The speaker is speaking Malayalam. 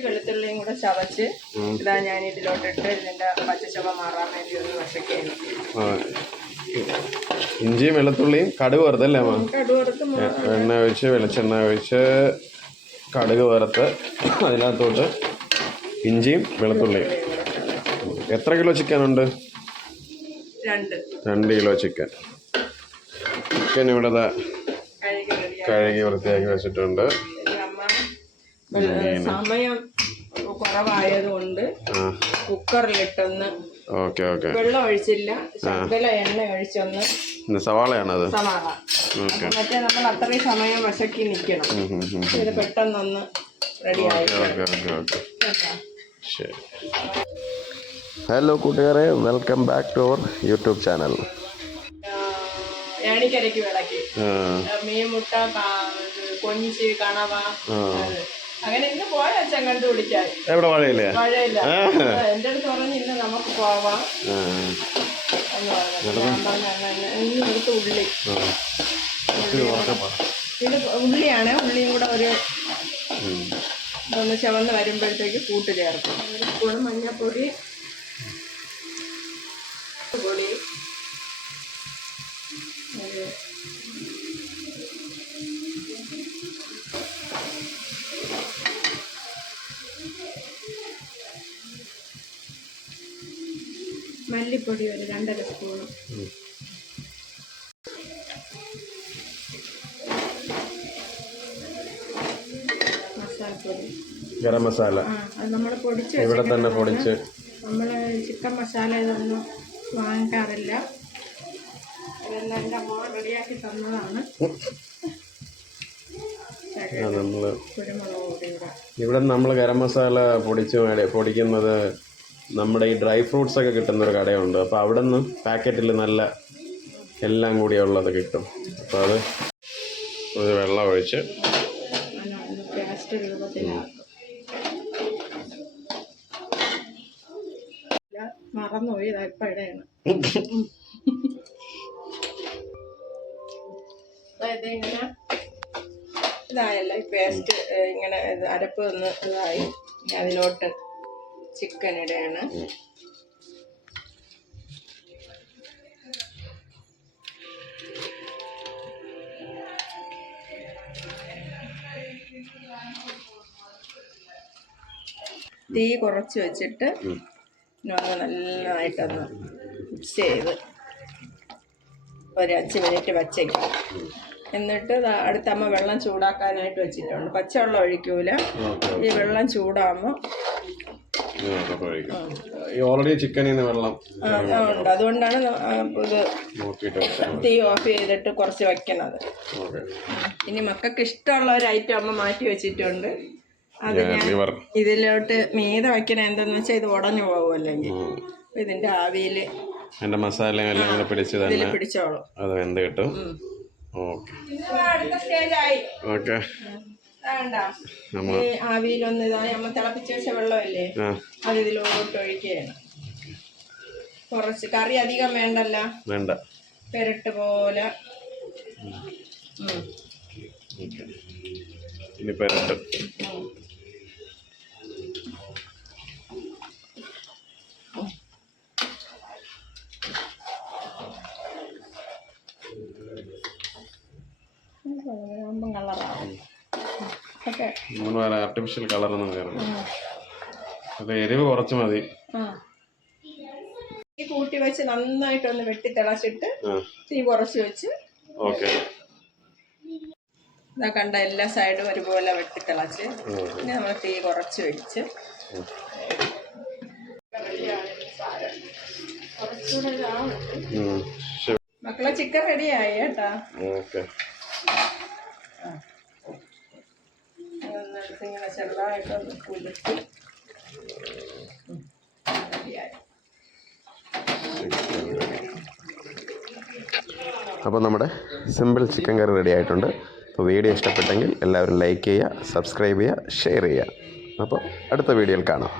വെളുത്തുള്ളിയും കൂടെ ചതച്ച് ഇതാ ഞാൻ ഇതിലോട്ടിട്ട് ഇതിന്റെ പച്ചച്ചവ മാറാൻ വേണ്ടി ഒന്ന് വശക്കേന്. ഇഞ്ചിയും വെളുത്തുള്ളിയും കടുക് വറുത്തല്ലേ അമ്മ? കടുക് വറുത്ത് എണ്ണ ഒഴിച്ച് വെളിച്ചെണ്ണ ഒഴിച്ച് കടുക് വറുത്ത് അതിനകത്തോട്ട് ഇഞ്ചിയും വെളുത്തുള്ളിയും. എത്ര കിലോ ചിക്കൻ ഉണ്ട്? 2 കിലോ ചിക്കൻ. ചിക്കൻ ഇവിടെ കഴുകി വൃത്തിയാക്കി വെച്ചിട്ടുണ്ട്. സമയം കുറവായതുകൊണ്ട് കുക്കറിലിട്ടൊന്ന് വെള്ളം ഒഴിച്ചില്ല, ശകല എണ്ണ ഒഴിച്ചൊന്ന്. സവാളയാണത്? സവാള. മറ്റേ നമ്മൾ അത്രയും സമയം വശക്കി നിൽക്കണം. ഇത് പെട്ടെന്നൊന്ന് റെഡിയായി. ഹലോ കൂട്ടുകാരെ, welcome back to our YouTube channel. ഏണിക്കരയ്ക്ക് വിളക്കി മീൻ മുട്ട കൊഞ്ച് കണവ അങ്ങനെ ഇന്ന് പോയ അച്ഛൻ കണ്ടു പിടിക്കാൻ. എവിടെ? മഴയില്ല. എന്റെ അടുത്ത് പറഞ്ഞു ഇന്ന് നമുക്ക് പോവാം എന്ന് പറഞ്ഞു. ഇന്നടുത്ത് ഉള്ളി, ഇത് ഉള്ളിയാണ്. ഉള്ളിയും കൂടെ ഒന്ന് ചുവന്ന് വരുമ്പോഴത്തേക്ക് കൂട്ട് ചേർക്കും. ഒരു സ്പൂൺ മഞ്ഞൾപ്പൊടി, പൊടി, മല്ലിപ്പൊടി ഒരു 2.5 സ്പൂണ്, മസാലപ്പൊടി, ഗരം മസാല അത് നമ്മൾ പൊടിച്ച് ഇവിടെ തന്നെ പൊടിച്ച്. നമ്മൾ ചിക്കൻ മസാല ഇതൊന്നും വാങ്ങിക്കാറില്ല. ഇതെല്ലാം എൻ്റെ അമ്മ റെഡിയാക്കി തന്നതാണ്. കുരുമുളക് പൊടി ഇവിടെ നമ്മൾ ഗരം മസാല പൊടിക്കുന്നത് നമ്മുടെ ഈ ഡ്രൈ ഫ്രൂട്ട്സ് ഒക്കെ കിട്ടുന്നൊരു കടയുണ്ട്. അപ്പോൾ അവിടെ നിന്ന് പാക്കറ്റിൽ നല്ല എല്ലാം കൂടിയുള്ളത് കിട്ടും. അപ്പോൾ അത് ഒരു വെള്ളം ഒഴിച്ച് പേസ്റ്റ് രൂപത്തിലാക്കും. മറന്നുപോയി, ഇതായിപ്പോഴാണ് ഇതിങ്ങനെ ഇതായല്ല. ഈ പേസ്റ്റ് ഇങ്ങനെ അരപ്പ് ഒന്ന് ഇതായി. അതിലോട്ട് ചിക്കൻ ഇടയാണ്. തീ കുറച്ച് വെച്ചിട്ട് ഒന്ന് നല്ലതായിട്ടൊന്ന് മിക്സ് ചെയ്ത് ഒരു 5 മിനിറ്റ് വച്ചേക്കും. എന്നിട്ട് അടുത്ത അമ്മ വെള്ളം ചൂടാക്കാനായിട്ട് വെച്ചിട്ടുണ്ട്. പച്ചവെള്ളം ഒഴിക്കൂല. ഈ വെള്ളം ചൂടാകുമ്പോൾ ഓൾറെഡി ചിക്കനിൽ നിന്ന് വെള്ളം ഉണ്ട്. അതുകൊണ്ടാണ് ഇത് തീ ഓഫ് ചെയ്തിട്ട് കുറച്ച് വെക്കണത്. ഇനി മക്കൾക്ക് ഇഷ്ടമുള്ള ഒരു ഐറ്റം അമ്മ മാറ്റി വെച്ചിട്ടുണ്ട്. അത് ഞാൻ ഇതിലോട്ട് മീത വെക്കണ എന്താന്ന് വെച്ചാൽ ഇത് ഉടഞ്ഞു പോകും അല്ലെങ്കിൽ. ഇതിന്റെ ആവിയിൽ എന്റെ മസാല എല്ലാം പിടിച്ചോളും. അത് വെന്ത് കിട്ടും. അടുത്ത സ്റ്റേജായി. ഓക്കെ, ആവിയിലൊന്ന് ഇതായി നമ്മൾ തിളപ്പിച്ച് വെച്ച വെള്ളമല്ലേ, അത് ഇതിലോട്ട് ഒഴിക്കുകയാണ്. കുറച്ച് കറി അധികം വേണ്ട, പെരട്ട് പോലെ. ഇനി പെരട്ട് ആർട്ടിഫിഷ്യൽ കളറൊന്നും കയറുന്നു. അത് എരിവ് കുറച്ച് മതി. ഈ കൂട്ടി വെച്ച് നന്നായിട്ടൊന്ന് വെട്ടി തിളച്ചിട്ട് തീ കുറച്ച് വെച്ച് ഇതാ കണ്ട എല്ലാ സൈഡും ഒരുപോലെ വെട്ടി തിളച്ച് പിന്നെ നമ്മൾ തീ കുറച്ച് വെച്ച് മക്കളെ ചിക്കൻ റെഡിയായി കേട്ടാ. ഇങ്ങനെ ചെറുതായിട്ടൊന്ന് കുലുക്കി അപ്പോൾ നമ്മുടെ സിമ്പിൾ ചിക്കൻ കറി റെഡി ആയിട്ടുണ്ട്. അപ്പോൾ വീഡിയോ ഇഷ്ടപ്പെട്ടെങ്കിൽ എല്ലാവരും ലൈക്ക് ചെയ്യുക, സബ്സ്ക്രൈബ് ചെയ്യുക, ഷെയർ ചെയ്യുക. അപ്പോൾ അടുത്ത വീഡിയോയിൽ കാണാം.